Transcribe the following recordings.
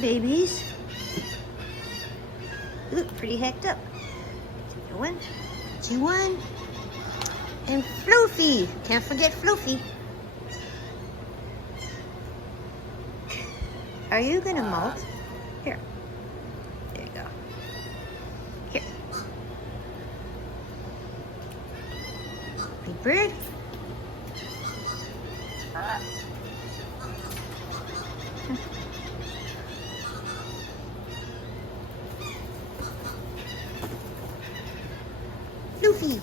babies. You look pretty hacked up. One, G1, and Floofy. Can't forget Floofy. Are you gonna molt? Here. There you go. Here. Big bird. Floofy.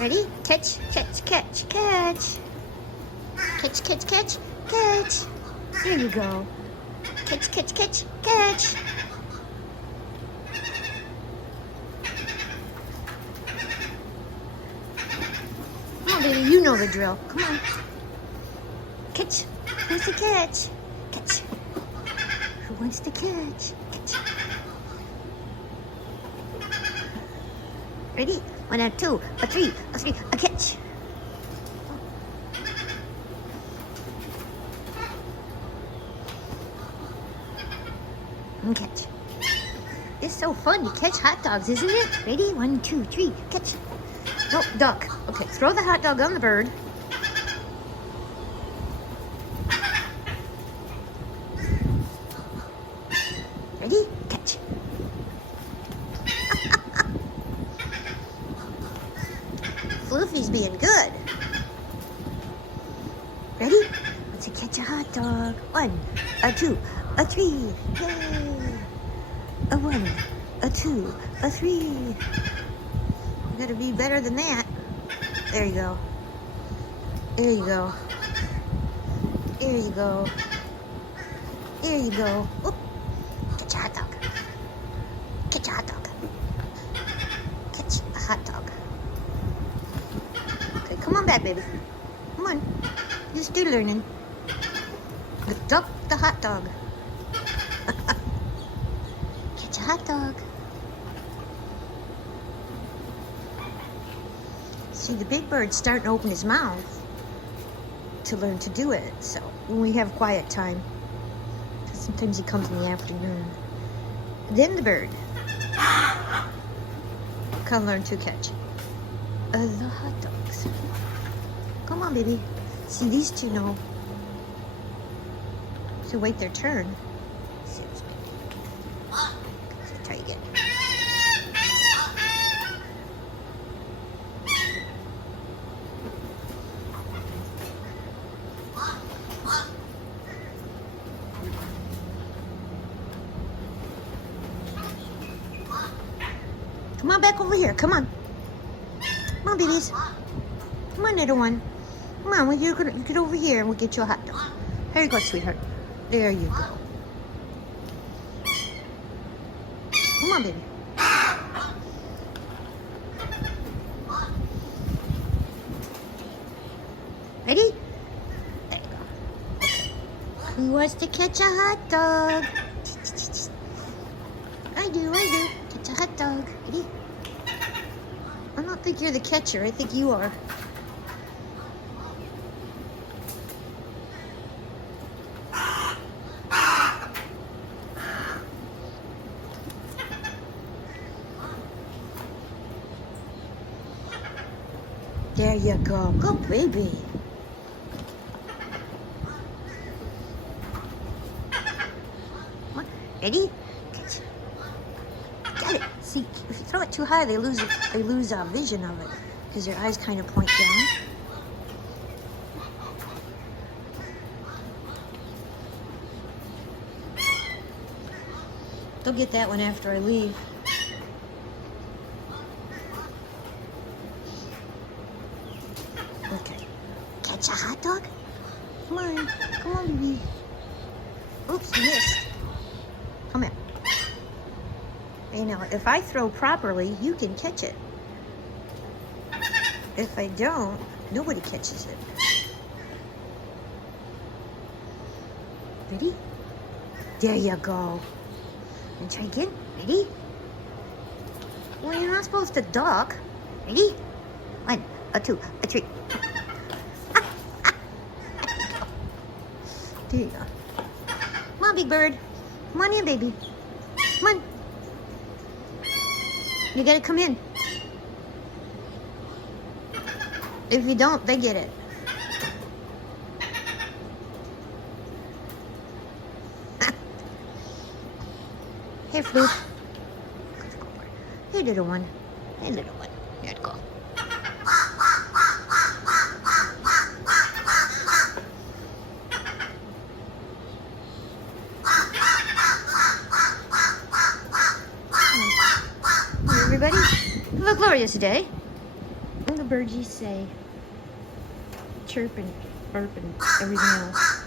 Ready? Catch, catch, catch, catch. Catch, catch, catch, catch. There you go. Catch, catch, catch, catch. Come on, baby, you know the drill. Come on. Catch. Who's the catch? Catch. Who wants to catch? Catch. Ready? 1, a 2, a 3, a 3, a catch. And catch. It's so fun to catch hot dogs, isn't it? Ready? 1, 2, 3, catch. No, duck. Okay, throw the hot dog on the bird. Ready? Catch. Floofy's being good. Ready? Let's catch a hot dog. 1, a 2, a 3. Yay! A 1, a 2, a 3. You gotta be better than that. There you go. There you go. There you go. There you go. Oop. Catch a hot dog. Catch a hot dog. Catch a hot dog. Okay, come on back, baby. Come on. You're still learning. Duck the hot dog. Catch a hot dog. See, the big bird's starting to open his mouth to learn to do it. So when we have quiet time, sometimes he comes in the afternoon. Then the bird can learn to catch the hot dogs. Come on, baby. See, these two know to wait their turn. Try again. Come on back over here. Come on. Come on, babies. Come on, little one. Come on, you get over here and we'll get you a hot dog. Here you go, sweetheart. There you go. Come on, baby. Ready? There you go. Who wants to catch a hot dog? I do. Catch a hot dog. Ready? I don't think you're the catcher. I think you are. There you go. Good baby. Come on. Ready? Catch. Got it. See, if you throw it too high, they lose vision of it because their eyes kind of point down. They'll get that one after I leave. Okay. Catch a hot dog? Come on, baby. Oops, you missed. Come here. You know, if I throw properly, you can catch it. If I don't, nobody catches it. Ready? There you go. And try again. Ready? Well, you're not supposed to duck. Ready? 1, a 2, a 3. There you go. Come on, big bird. Come on in, baby. Come on. You gotta come in. If you don't, they get it. Here, Flute. Hey, little one. Hey, little one. Here it go. Hey, everybody. Have a glorious day. What do the birdies say? Chirping, burping, everything else.